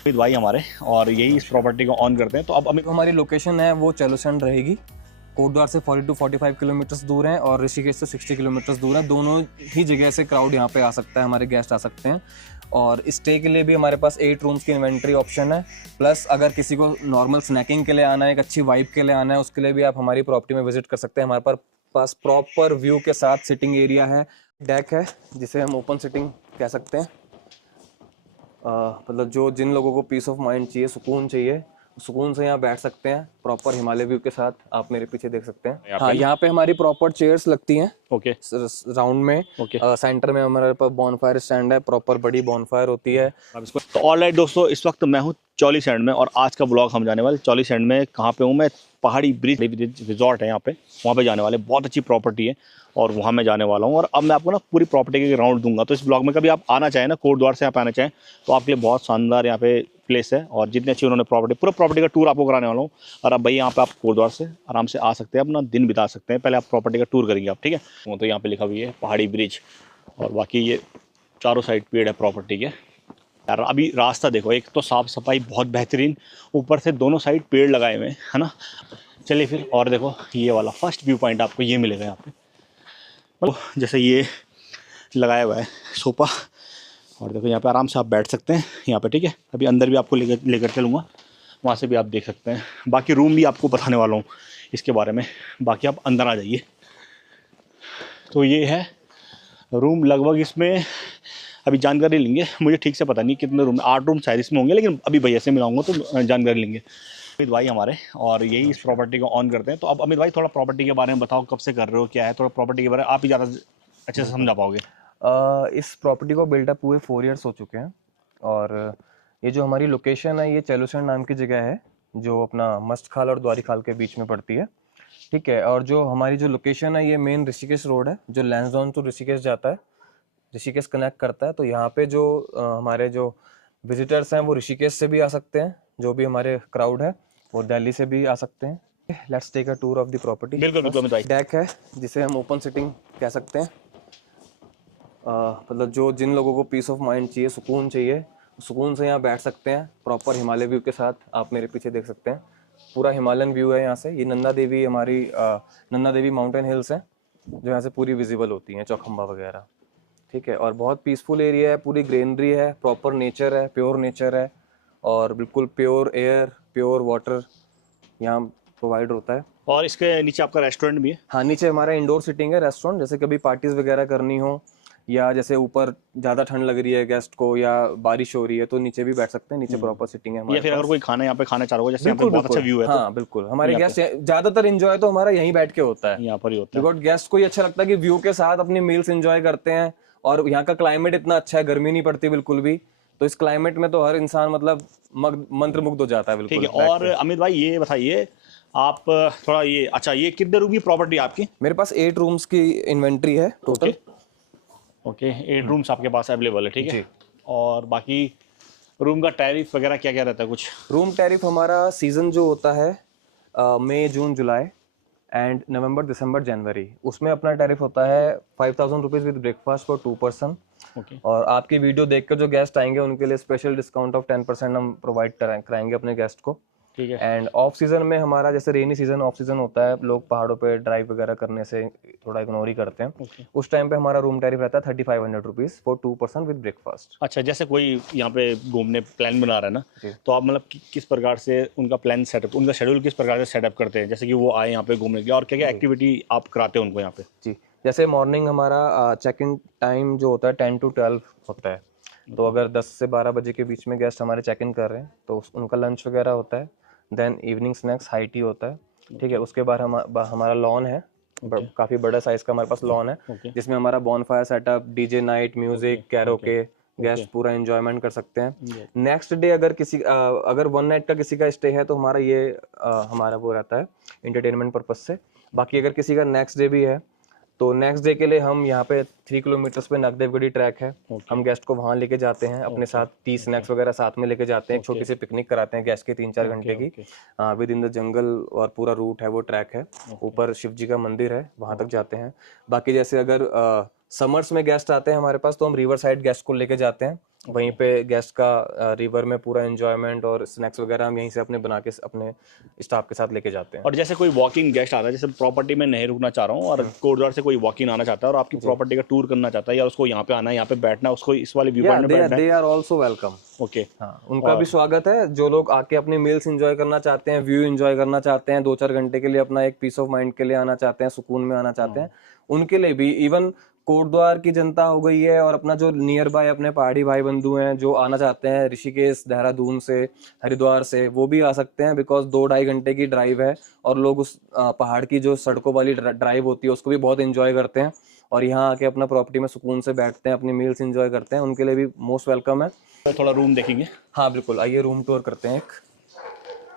अमित भाई हमारे, और यही इस प्रॉपर्टी को ऑन करते हैं। तो अब अमित हमारी लोकेशन है वो चैलूसैंड रहेगी। कोटद्वार से 40 to 45 किलोमीटर्स दूर है और ऋषिकेश से 60 किलोमीटर्स दूर है। दोनों ही जगह से क्राउड यहाँ पे आ सकता है, हमारे गेस्ट आ सकते हैं। और स्टे के लिए भी हमारे पास 8 रूम्स की इन्वेंट्री ऑप्शन है। प्लस अगर किसी को नॉर्मल स्नैकिंग के लिए आना है, एक अच्छी वाइब के लिए आना है, उसके लिए भी आप हमारी प्रॉपर्टी में विजिट कर सकते हैं। हमारे पास प्रॉपर व्यू के साथ सिटिंग एरिया है, डेक है जिसे हम ओपन सिटिंग कह सकते हैं। मतलब जो जिन लोगों को पीस ऑफ माइंड चाहिए, सुकून चाहिए, सुकून से यहाँ बैठ सकते हैं। प्रॉपर हिमालय व्यू के साथ आप मेरे पीछे देख सकते हैं। हाँ, यहाँ पे हमारी प्रॉपर चेयर्स लगती हैं ओके राउंड में। सेंटर में हमारे पास बॉनफायर स्टैंड है, प्रॉपर बड़ी बॉनफायर होती है। तो ऑलराइट दोस्तों, इस वक्त मैं हूँ चौलीसैंड में, और आज का ब्लॉग हम जाने वाले चौलीसैंड में। कहाँ पे हूँ मैं? पहाड़ी ब्रिज रिजॉर्ट है यहाँ पे, वहाँ पे जाने वाले। बहुत अच्छी प्रॉपर्टी है और वहाँ मैं जाने वाला हूँ। और अब मैं आपको ना पूरी प्रॉपर्टी के राउंड दूंगा। तो इस ब्लॉग में कभी आप आना चाहें ना, कोटद्वार से आप आना चाहें, तो आपके लिए बहुत शानदार यहाँ पे प्लेस है। और जितनी अच्छी उन्होंने प्रॉपर्टी, पूरा प्रॉपर्टी का टूर आपको कराने वाला हूँ। और अब भाई यहाँ पे आप कोटद्वार से आराम से आ सकते हैं, अपना दिन बिता सकते हैं। पहले आप प्रॉपर्टी का टूर करेंगे आप, ठीक है? तो यहाँ पे लिखा हुआ है पहाड़ी ब्रिज, और बाकी ये चारों साइड पेड़ है प्रॉपर्टी के। यार अभी रास्ता देखो, एक तो साफ़ सफाई बहुत बेहतरीन, ऊपर से दोनों साइड पेड़ लगाए हुए हैं, है ना। चलिए फिर, और देखो ये वाला फर्स्ट व्यू पॉइंट आपको ये मिलेगा यहाँ पे। तो जैसे ये लगाया हुआ है सोफा, और देखो यहाँ पे आराम से आप बैठ सकते हैं यहाँ पे, ठीक है? अभी अंदर भी आपको लेकर चलूँगा, वहाँ से भी आप देख सकते हैं। बाकी रूम भी आपको बताने वाला हूँ इसके बारे में। बाकी आप अंदर आ जाइए। तो ये है रूम, लगभग इसमें अभी जानकारी लेंगे, मुझे ठीक से पता नहीं कितने रूम, 8 रूम शायद इसमें होंगे, लेकिन अभी भैया से मिलाऊंगा तो जानकारी लेंगे। अमित भाई हमारे, और यही इस प्रॉपर्टी को ऑन करते हैं। तो अब अमित भाई थोड़ा प्रॉपर्टी के बारे में बताओ, कब से कर रहे हो, क्या है? थोड़ा प्रॉपर्टी के बारे में आप ही ज़्यादा अच्छे से समझा पाओगे। इस प्रॉपर्टी को बिल्डअप हुए 4 इयर्स हो चुके हैं। और ये जो हमारी लोकेशन है, ये चैलूसैंड नाम की जगह है, जो अपना मस्तखाल और द्वारीखाल के बीच में पड़ती है, ठीक है? और जो हमारी जो लोकेशन है, ये मेन ऋषिकेश रोड है, जो लैंसडाउन टू ऋषिकेश जाता है, ऋषिकेश कनेक्ट करता है। तो यहाँ पे जो हमारे जो विजिटर्स हैं वो ऋषिकेश से भी आ सकते हैं, जो भी हमारे क्राउड है वो दिल्ली से भी आ सकते हैं। Let's take a tour of the property. बिल्कुल बिल्कुल अमित भाई। डेक है जिसे हम ओपन सिटिंग कह सकते हैं। मतलब जो जिन लोगों को पीस ऑफ माइंड चाहिए, सुकून चाहिए, सुकून से यहाँ बैठ सकते हैं। प्रॉपर हिमालय व्यू के साथ आप मेरे पीछे देख सकते हैं, पूरा हिमालयन व्यू है यहाँ से। ये नंदा देवी हमारी नंदा देवी माउंटेन हिल्स हैं, जो यहाँ से पूरी विजिबल होती हैं, चौखंबा वगैरह, ठीक है? और बहुत पीसफुल एरिया है, पूरी ग्रीनरी है, प्रॉपर नेचर है, प्योर नेचर है, और बिल्कुल प्योर एयर, प्योर वाटर यहाँ प्रोवाइड होता है। और इसके नीचे आपका रेस्टोरेंट भी है? हाँ, नीचे हमारा इंडोर सिटिंग है, रेस्टोरेंट। जैसे कभी पार्टीज वगैरह करनी हो, या जैसे ऊपर ज़्यादा ठंड लग रही है गेस्ट को, या बारिश हो रही है, तो नीचे भी बैठ सकते हैं। नीचे प्रॉपर सिटिंग है हमारे या फिर पास। अगर कोई खाना यहाँ पे खाना चाह रहा हो, जैसे यहाँ पे बिल्कुल बहुत अच्छा बिल्कुल, व्यू है, तो हाँ बिल्कुल, हमारे गेस्ट ज़्यादातर इंजॉय तो हमारा यहीं बैठ के होता है। यहाँ पर ही होता है। बिकॉज गेस्ट को ये अच्छा लगता है कि व्यू के साथ अपनी मील्स एंजॉय करते हैं। और यहाँ का क्लाइमेट इतना अच्छा है, गर्मी नहीं पड़ती बिल्कुल भी। तो इस क्लाइमेट में तो हर इंसान मतलब मंत्रमुग्ध हो जाता है बिल्कुल। ठीक है। और अमित भाई ये बताइए आप, थोड़ा ये, अच्छा ये कितने रूम की प्रॉपर्टी है आपकी? मेरे पास 8 रूम्स की इन्वेंट्री है टोटल। ओके 8 रूम्स आपके पास अवेलेबल है, ठीक है? जी। और बाकी रूम का टैरिफ वगैरह क्या क्या रहता है कुछ? रूम टैरिफ हमारा सीजन जो होता है मई जून जुलाई एंड नवंबर दिसंबर जनवरी, उसमें अपना टैरिफ होता है 5000 rupees with breakfast for 2 person. Okay. और आपकी वीडियो देखकर जो गेस्ट आएंगे उनके लिए स्पेशल डिस्काउंट ऑफ 10% हम प्रोवाइड कराएंगे अपने गेस्ट को। ठीक है। एंड ऑफ सीजन में हमारा, जैसे रेनी सीजन ऑफ सीजन होता है, लोग पहाड़ों पे ड्राइव वगैरह करने से थोड़ा इग्नोर ही करते हैं। ओके। उस टाइम पे हमारा रूम टैरिफ रहता है 3500 rupees for 2 person with breakfast. अच्छा, जैसे कोई यहाँ पे घूमने प्लान बना रहा है ना, जी। तो आप मतलब किस प्रकार से उनका प्लान सेटअप, उनका शेड्यूल किस प्रकार से सेटअप करते हैं, जैसे कि वो आए यहाँ पे घूमने के लिए, और क्या क्या एक्टिविटी आप कराते हैं उनको यहाँ पे? जी, जैसे मॉर्निंग हमारा चेक इन टाइम जो होता है 10 to 12 होता है। तो अगर 10 से 12 बजे के बीच में गेस्ट हमारे चेक इन कर रहे हैं तो उनका लंच वगैरह होता है। Then evening snacks high tea होता है, ठीक है? उसके बाद हमारा लॉन है, काफ़ी बड़ा साइज़ का हमारे पास लॉन है, जिसमें हमारा bonfire setup, DJ night, music, karaoke, guest पूरा एंजॉयमेंट कर सकते हैं। नेक्स्ट डे अगर अगर 1 नाइट का किसी का स्टे है तो हमारा ये हमारा वो रहता है इंटरटेनमेंट पर्पज से। बाकी अगर किसी का नेक्स्ट डे भी है तो नेक्स्ट डे के लिए हम यहाँ पे 3 किलोमीटर्स पे नगदेवगढ़ी ट्रैक है, हम गेस्ट को वहाँ लेके जाते हैं, अपने साथ टी स्नैक्स वगैरह साथ में लेके जाते हैं। छोटी सी पिकनिक कराते हैं गेस्ट की 3-4 घंटे की, विद इन द जंगल। और पूरा रूट है वो ट्रैक है, ऊपर शिव जी का मंदिर है, वहाँ तक जाते हैं। बाकी जैसे अगर समर्स में गेस्ट आते हैं हमारे पास तो हम रिवर साइड गेस्ट को लेके जाते हैं, वहीं पे गेस्ट का रिवर में पूरा एंजॉयमेंट और स्नैक्स वगैरह हम यहीं से अपने बना के अपने स्टाफ के साथ लेके जाते हैं। और जैसे कोई वॉकिंग गेस्ट आता है, जैसे प्रॉपर्टी में नहीं रुकना चाह रहा हूँ और कोटद्वार से कोई वॉकिंग आना चाहता है और आपकी प्रॉपर्टी का टूर करना चाहता है, या उसको यहाँ पे आना है, यहाँ पे बैठना है, उसको इस वाले व्यू पॉइंट में बैठना है। They are also welcome. Okay, हाँ, उनका भी स्वागत है। जो लोग आके अपने मील्स एंजॉय करना चाहते हैं, व्यू एंजॉय करना चाहते हैं, 2-4 घंटे के लिए अपना एक पीस ऑफ माइंड के लिए आना चाहते हैं, सुकून में आना चाहते हैं, उनके लिए भी इवन कोटद्वार की जनता हो गई है और अपना जो नियर बाय अपने पहाड़ी भाई बंधु हैं जो आना चाहते हैं ऋषिकेश, देहरादून से, हरिद्वार से, वो भी आ सकते हैं। बिकॉज 2-2.5 घंटे की ड्राइव है और लोग उस पहाड़ की जो सड़कों वाली ड्राइव होती है उसको भी बहुत एंजॉय करते हैं और यहाँ आके अपना प्रॉपर्टी में सुकून से बैठते हैं, अपनी मील्स एंजॉय करते हैं, उनके लिए भी मोस्ट वेलकम है। थोड़ा रूम देखेंगे। हाँ बिल्कुल, आइए रूम टूर करते हैं एक।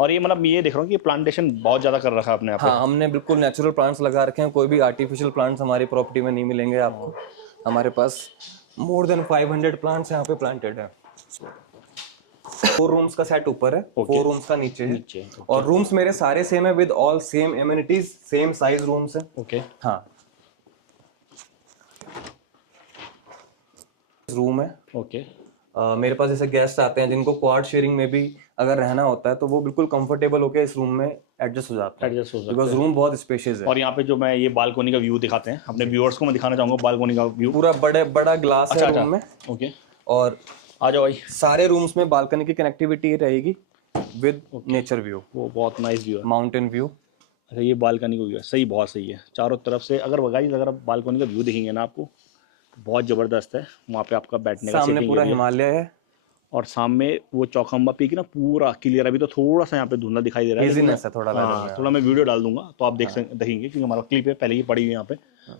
और ये मतलब ये देख रहा हूँ कि प्लांटेशन बहुत ज़्यादा कर रखा है आपने यहाँ पे। हाँ, हमने बिल्कुल नेचुरल प्लांट्स लगा रखे हैं, कोई भी आर्टिफिशियल प्लांट्स हमारी प्रॉपर्टी में नहीं मिलेंगे आपको। हमारे पास मोर देन 500 प्लांट्स यहाँ पे प्लांटेड है। 4 रूम्स का सेट ऊपर है, 4 रूम्स का नीचे है। और रूम्स मेरे सारे सेम है with all same amenities, same size rooms है। ओके, हाँ, रूम है। ओके। मेरे पास जैसे गेस्ट आते हैं जिनको क्वाड शेयरिंग में भी अगर रहना होता है तो वो बिल्कुल कंफर्टेबल होकर इस रूम में एडजस्ट हो जाता है, एडजस्ट हो सकता बिकॉज रूम बहुत स्पेशियस है। और यहाँ पे जो मैं ये बालकोनी का व्यू दिखाते हैं अपने व्यूअर्स को, मैं दिखाना चाहूंगा बालकोनी का व्यू। पूरा बड़ा ग्लास है रूम में। ओके, और आ जाओ भाई। सारे रूम्स में बालकनी की कनेक्टिविटी रहेगी विद नेचर व्यू, वो बहुत नाइस व्यू है, माउंटेन व्यू। अच्छा ये बालकनी का व्यू है, सही, बहुत सही है। चारों तरफ से अगर गाइस अगर आप बालकनी का व्यू देखेंगे ना आपको बहुत ज़बरदस्त है। वहाँ पे आपका बैठने का सामने पूरा हिमालय है और सामने वो चौखंबा पीक ना पूरा क्लियर। अभी तो थोड़ा सा यहाँ पे धुंधला दिखाई दे रहा है, इजीनेस है थोड़ा वेदर में। थोड़ा मैं वीडियो डाल दूंगा तो आप देखेंगे क्योंकि हमारा क्लिप है पहले ही पड़ी हुई यहाँ पे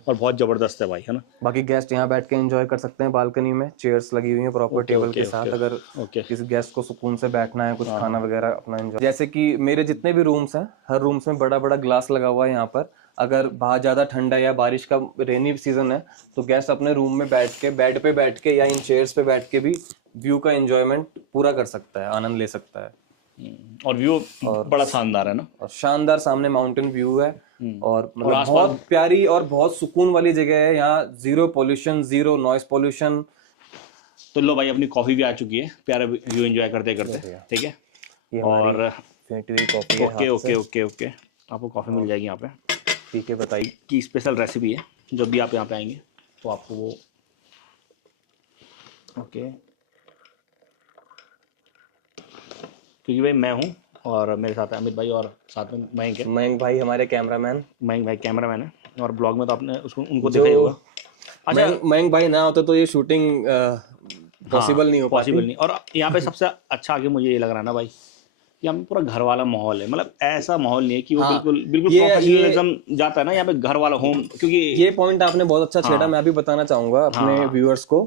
और बहुत ज़बरदस्त है भाई, है ना। बाकी गेस्ट यहाँ बैठ के एंजॉय कर सकते हैं बालकनी में, चेयर्स लगी हुई हैं प्रॉपर टेबल के साथ। अगर किसी गेस्ट को सुकून से बैठना है, कुछ खाना वगैरह अपना एंजॉय, जैसे कि मेरे जितने भी रूम्स हैं हर रूम्स में बड़ा ग्लास लगा हुआ है यहाँ पर। अगर बाहर ज़्यादा ठंडा या बारिश का रेनी सीजन है तो गेस्ट अपने रूम में बैठ के, बेड पे बैठ के या इन चेयर्स पे बैठ के भी व्यू का एंजॉयमेंट पूरा कर सकता है, आनंद ले सकता है। और व्यू बड़ा शानदार है ना, और शानदार सामने माउंटेन व्यू है और मतलब बहुत प्यारी और बहुत सुकून वाली जगह है। यहाँ zero pollution, zero noise pollution. तो लो भाई अपनी कॉफी भी आ चुकी है, प्यारा व्यू एंजॉय करते करते, ठीक है। ये और कॉफी है। ओके आपको कॉफी मिल जाएगी यहाँ पे। ठीक है, बताइए। की स्पेशल रेसिपी है, जब भी आप यहाँ पे आएंगे तो आपको वो ओके, क्योंकि भाई मैं हूँ और मेरे साथ है अमित भाई और साथ में मयंक है। मयंक भाई हमारे कैमरामैन। मयंक भाई कैमरामैन है और ब्लॉग में तो आपने उसको उनको देखा ही होगा। अच्छा, मयंक भाई ना होते तो ये शूटिंग पॉसिबल नहीं हो पाती। पॉसिबल नहीं। और यहाँ पे सबसे अच्छा आगे मुझे ये लग रहा है ना भाई, यहाँ पे पूरा घर वाला माहौल है। मतलब ऐसा माहौल नहीं है कि वो बिल्कुल प्रोफेशनलिज्म जाता है ना, यहाँ पे घर वाला होम। क्योंकि ये पॉइंट आपने बहुत अच्छा छेड़ा। मैं भी बताना चाहूंगा अपने व्यूअर्स को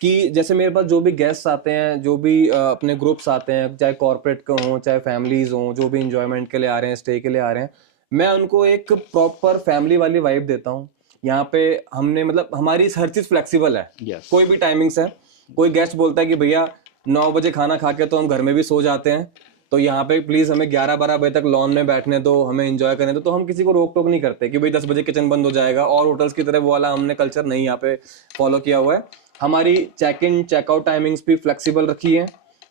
कि जैसे मेरे पास जो भी गेस्ट्स आते हैं, जो भी अपने ग्रुप्स आते हैं, चाहे कॉर्पोरेट के हों चाहे फैमिलीज हों, जो भी इंजॉयमेंट के लिए आ रहे हैं, स्टे के लिए आ रहे हैं, मैं उनको एक प्रॉपर फैमिली वाली वाइब देता हूँ। यहाँ पे हमने मतलब हमारी हर चीज फ्लेक्सिबल है। कोई भी टाइमिंग्स है। कोई गेस्ट बोलता है कि भैया 9 बजे खाना खा के तो हम घर में भी सो जाते हैं, तो यहाँ पे प्लीज हमें 11-12 बजे तक लॉन में बैठने दो, हमें एंजॉय करने दो। तो हम किसी को रोक टोक नहीं करते कि भाई 10 बजे किचन बंद हो जाएगा। और होटल्स की तरह वो वाला हमने कल्चर नहीं यहाँ पे फॉलो किया हुआ है। हमारी चेक इन चेकआउट टाइमिंग्स भी फ्लेक्सिबल रखी है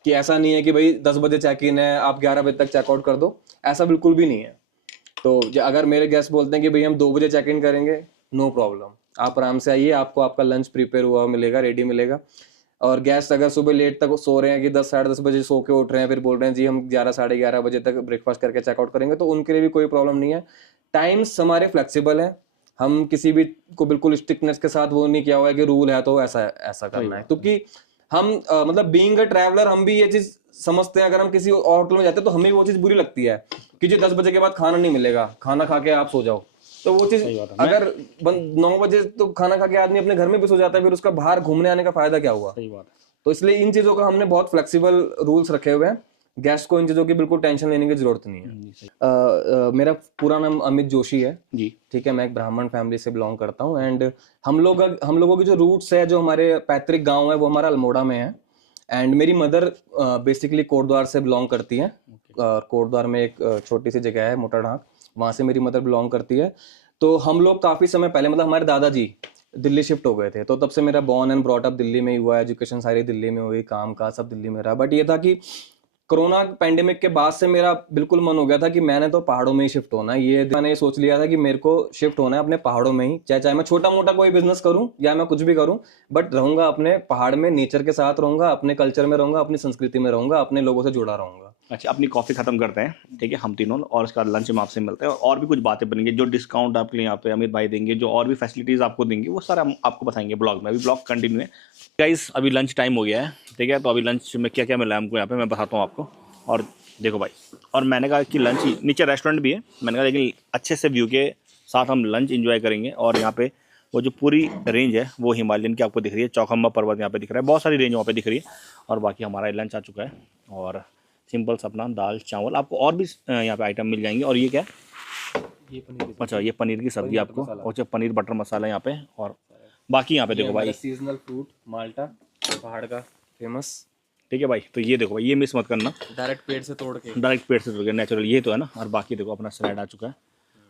कि ऐसा नहीं है कि भाई 10 बजे चेक इन है आप 11 बजे तक चेकआउट कर दो, ऐसा बिल्कुल भी नहीं है। तो अगर मेरे गेस्ट बोलते हैं कि भाई हम 2 बजे चेक इन करेंगे, नो प्रॉब्लम, आप आराम से आइए, आपको आपका लंच प्रिपेयर हुआ मिलेगा, रेडी मिलेगा। और गेस्ट अगर सुबह लेट तक सो रहे हैं कि 10-10:30 बजे सो के उठ रहे हैं, फिर बोल रहे हैं जी हम 11-11:30 बजे तक ब्रेकफास्ट करके चेकआउट करेंगे, तो उनके लिए भी कोई प्रॉब्लम नहीं है। टाइम्स हमारे फ्लेक्सिबल है। हम किसी भी को बिल्कुल स्ट्रिक्टनेस के साथ वो नहीं किया हुआ है कि रूल है तो ऐसा करना है। क्योंकि हम मतलब बीइंग अ ट्रैवलर हम भी ये चीज समझते हैं। अगर हम किसी और होटल में जाते हैं तो हमें वो चीज बुरी लगती है कि जी 10 बजे के बाद खाना नहीं मिलेगा, खाना खा के आप सो जाओ। तो वो चीज अगर 9 बजे तो खाना खा के आदमी अपने घर में भी सो जाता है, फिर उसका बाहर घूमने आने का फायदा क्या हुआ। सही बात है। तो इसलिए इन चीजों का हमने बहुत फ्लेक्सिबल रूल्स रखे हुए हैं। गेस्ट को इन चीजों की बिल्कुल टेंशन लेने की जरूरत नहीं है। मेरा पूरा नाम अमित जोशी है जी, ठीक है। मैं एक ब्राह्मण फैमिली से बिलोंग करता हूँ एंड हम लोगों की जो रूट्स है, जो हमारे पैतृक गांव है, वो हमारा अल्मोड़ा में है। एंड मेरी मदर बेसिकली कोटद्वार से बिलोंग करती है। कोटद्वार में एक छोटी सी जगह है मोटाढाक, वहां से मेरी मदर बिलोंग करती है। तो हम लोग काफी समय पहले मतलब हमारे दादाजी दिल्ली शिफ्ट हो गए थे, तो तब से मेरा born and brought up Delhi में ही हुआ, एजुकेशन सारी दिल्ली में हुई, काम का सब दिल्ली में रहा। बट ये था कि कोरोना पैंडेमिक के बाद से मेरा बिल्कुल मन हो गया था कि मैंने तो पहाड़ों में ही शिफ्ट होना है। ये मैंने ये सोच लिया था कि मेरे को शिफ्ट होना है अपने पहाड़ों में ही, चाहे चाहे मैं छोटा मोटा कोई बिजनेस करूं या मैं कुछ भी करूं, बट रहूंगा अपने पहाड़ में, नेचर के साथ रहूंगा, अपने कल्चर में रहूंगा, अपनी संस्कृति में रहूंगा, अपने लोगों से जुड़ा रहूंगा। अच्छा, अपनी कॉफ़ी ख़त्म करते हैं, ठीक है, हम तीनों, और उसका लंच में आपसे मिलते हैं और भी कुछ बातें बनेंगी। जो डिस्काउंट आपके लिए यहाँ पे अमित भाई देंगे, जो और भी फैसिलिटीज़ आपको देंगे, वो सारा हम आपको बताएंगे ब्लॉग में। अभी ब्लॉग कंटिन्यू है गाइस, अभी लंच टाइम हो गया है, ठीक है। तो अभी लंच में क्या क्या मिला है हमको यहाँ पे मैं बताता हूँ आपको। और देखो भाई, और मैंने कहा कि लंच ही, नीचे रेस्टोरेंट भी है, मैंने कहा लेकिन अच्छे से व्यू के साथ हम लंच इंजॉय करेंगे। और यहाँ पे वो जो पूरी रेंज है वो हिमालयन की आपको दिख रही है, चौखम्बा पर्वत यहाँ पे दिख रहा है, बहुत सारी रेंज वहाँ पे दिख रही है। और बाकी हमारा लंच आ चुका है और सिंपल सा अपना दाल चावल, आपको और भी यहाँ पे आइटम मिल जाएंगे। और ये क्या है? ये पनीर, अच्छा, ये पनीर की सब्जी आपको, अच्छा पनीर बटर मसाला यहाँ पे। और बाकी यहाँ पे देखो भाई, सीजनल फ्रूट माल्टा, पहाड़ का फेमस, ठीक है भाई। तो ये देखो भाई, ये मिस मत करना, डायरेक्ट पेड़ से तोड़ के, डायरेक्ट पेट से तोड़ के, नेचुरल ये तो है ना। और बाकी देखो अपना सलाद आ चुका है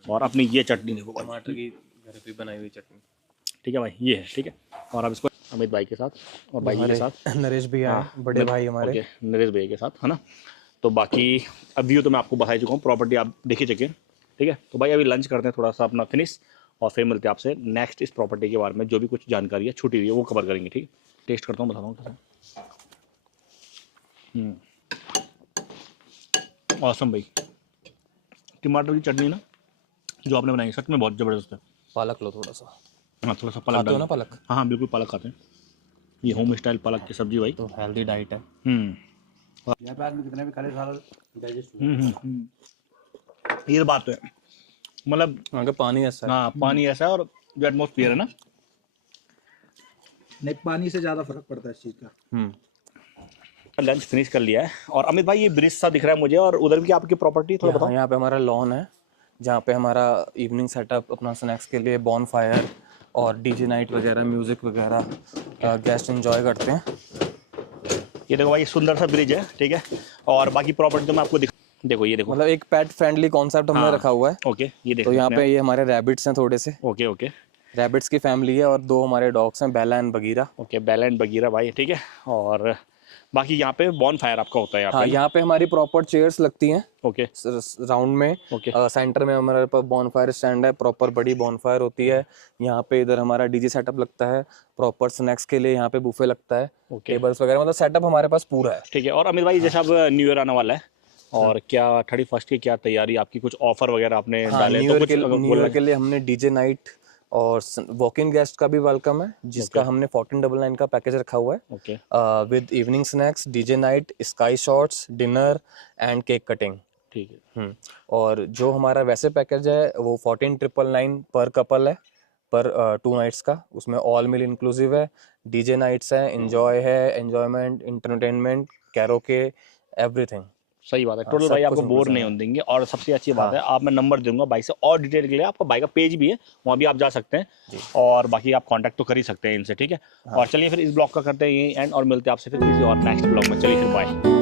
और अपनी ये चटनी देखो भाई, टमाटर की घर पे बनाई हुई चटनी, ठीक है भाई, ये है, ठीक है। और अब इसको अमित भाई के साथ और भाई के साथ, नरेश भी आए, बड़े भाई हमारे, ओके, नरेश भैया के साथ, है ना। तो बाकी अब व्यू तो मैं आपको बता चुका हूँ, प्रॉपर्टी आप देखिए चुके हैं, ठीक है। तो भाई अभी लंच करते हैं थोड़ा सा अपना फिनिश, और फिर मिलते हैं आपसे नेक्स्ट इस प्रॉपर्टी के बारे में, जो भी कुछ जानकारी है छूटी हुई है वो कवर करेंगे, ठीक है। टेस्ट करता हूँ, बताता हूँ कैसा। औसम भाई, टमाटर की चटनी ना जो आपने बनाई सच में बहुत ज़बरदस्त है। पालक लो थोड़ा सा, हाँ, थोड़ा सा पालक खाते हो ना डाल, पालक? हाँ हाँ बिल्कुल पालक खाते हैं, ये होम स्टाइल पालक की सब्जी भाई। तो हेल्दी डाइट है। यहाँ पे आदमी कितने भी खाले सारा डाइजेस्ट। ये तो बात तो है, मतलब वहाँ का पानी ऐसा है। हाँ, पानी ऐसा है और जो एटमोसफियर है ना, नहीं, पानी से ज़्यादा फर्क पड़ता है इस चीज़ का। लंच फिनिश कर लिया है। और अमित भाई ये ब्रिज सा दिख रहा है मुझे, और उधर भी आपकी प्रॉपर्टी थोड़ा बताओ। यहाँ पे हमारा लॉन है, जहाँ पे हमारा इवनिंग सेटअप अपना स्नैक्स के लिए बॉन फायर और डीजे नाइट वगैरह, म्यूजिक वगैरह गेस्ट एंजॉय करते हैं। ये देखो भाई, ये सुंदर सा ब्रिज है, ठीक है। और बाकी प्रॉपर्टी तो मैं आपको देखो, ये देखो, मतलब एक पेट फ्रेंडली कॉन्सेप्ट हमने रखा हुआ है। ओके, ये देखो। तो यहाँ पे ये हमारे रैबिट्स हैं थोड़े से, ओके ओके रैबिट्स की फैमिली है, और 2 हमारे डॉग्स हैं, Bella and Bagheera. Okay, Bella and Bagheera भाई, ठीक है। और बाकी यहाँ पे बॉन फायर आपका होता है यहाँ हाँ, पे। यहाँ पे हमारी प्रॉपर चेयर्स लगती हैं ओके, राउंड में। ओके, सेंटर में हमारे पास बॉनफायर स्टैंड है, प्रॉपर बड़ी बॉनफायर होती है। यहाँ पे इधर हमारा डीजे सेटअप लगता है, प्रॉपर स्नैक्स के लिए यहाँ पे बुफे लगता है, टेबल्स वगैरह, मतलब सेटअप हमारे पास पूरा है, ठीक है। और अमित भाई जैसे अब न्यू ईयर आने वाला है, और क्या 31st की क्या तैयारी आपकी, कुछ ऑफर वगैरह आपने डाले न्यू तो ईयर कुछ के लिए हमने डीजे नाइट और वॉक इन गेस्ट का भी वेलकम है, जिसका हमने 1499 का पैकेज रखा हुआ है, okay, with evening snacks, DJ night, sky shots, dinner and cake cutting. ठीक है। और जो हमारा वैसे पैकेज है वो 14,999 पर कपल है, पर 2 नाइट्स का, उसमें ऑल मील इंक्लूसिव है, डीजे नाइट्स है, एंजॉय है, एंजॉयमेंट, इंटरटेनमेंट, कैरोके, एवरीथिंग। सही बात है, टोटल भाई आपको बोर नहीं होने देंगे। और सबसे अच्छी बात है, आप मैं नंबर दूंगा भाई से, और डिटेल के लिए आपका भाई का पेज भी है, वहाँ भी आप जा सकते हैं, और बाकी आप कांटेक्ट तो कर ही सकते हैं इनसे, ठीक है। और चलिए फिर इस ब्लॉग का करते हैं यही एंड, और मिलते हैं आपसे फिर किसी और नेक्स्ट ब्लॉग में। चलिए फिर बाय।